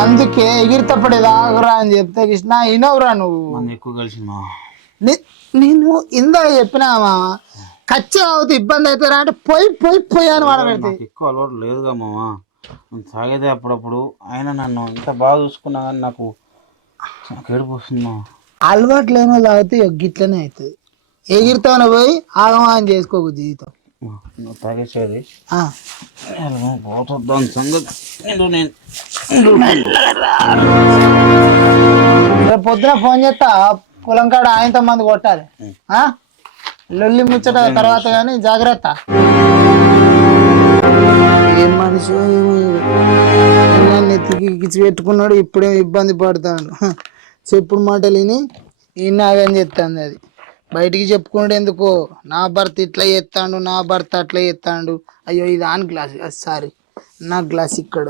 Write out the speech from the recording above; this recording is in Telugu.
అందుకే ఎగిరితప్పటి దాగురా అని చెప్తే కృష్ణ వినవురా నువ్వు. మన ఎక్కువ కలిసి మా నేను ఇందాక చెప్పినా మామ కచ్చా అవుతుంది ఇబ్బంది అవుతారా అంటే పోయి పోయి పోయి అని వాడబెడితే నాకు ఎక్కువ అలవాటు లేదుగా మామ. నేను తాగేదే అప్పుడప్పుడు. ఆయన నన్ను ఎంత బాగా చూసుకున్నా కానీ నాకు నాకు ఏడుపు వస్తుంది మామ. అలవాటు లేని వాళ్ళు తాగితే ఇక గిట్లనే అవుతుంది. ఎగిరితోనే పోయి ఆగమాగం చేసుకోకు జీవితం. మా, నువ్వు తాగేసేది. ఆ. సంగతి. నేను నేను రేపు పొద్దున ఫోన్ చేస్తా పొలం కాడ ఆయనతో మంది కొట్టాలి. ఆ? లొల్లి ముచ్చట తర్వాత కానీ జాగ్రత్త. ఏం మనిషి నెత్తికి గిచ్చి పెట్టుకున్నాడు ఇప్పుడే ఇబ్బంది పడతాడు. హ. చెప్పుడు మాటలు విని ఈనాగని చెప్తాంది అది. బయటికి చెప్పుకుంటే ఎందుకు? నా భర్త ఇట్లా చేస్తాడు నా భర్త అట్లా చేస్తాడు. అయ్యో ఇది ఆన్ గ్లాస్ సారీ. నా గ్లాస్ ఇక్కడ.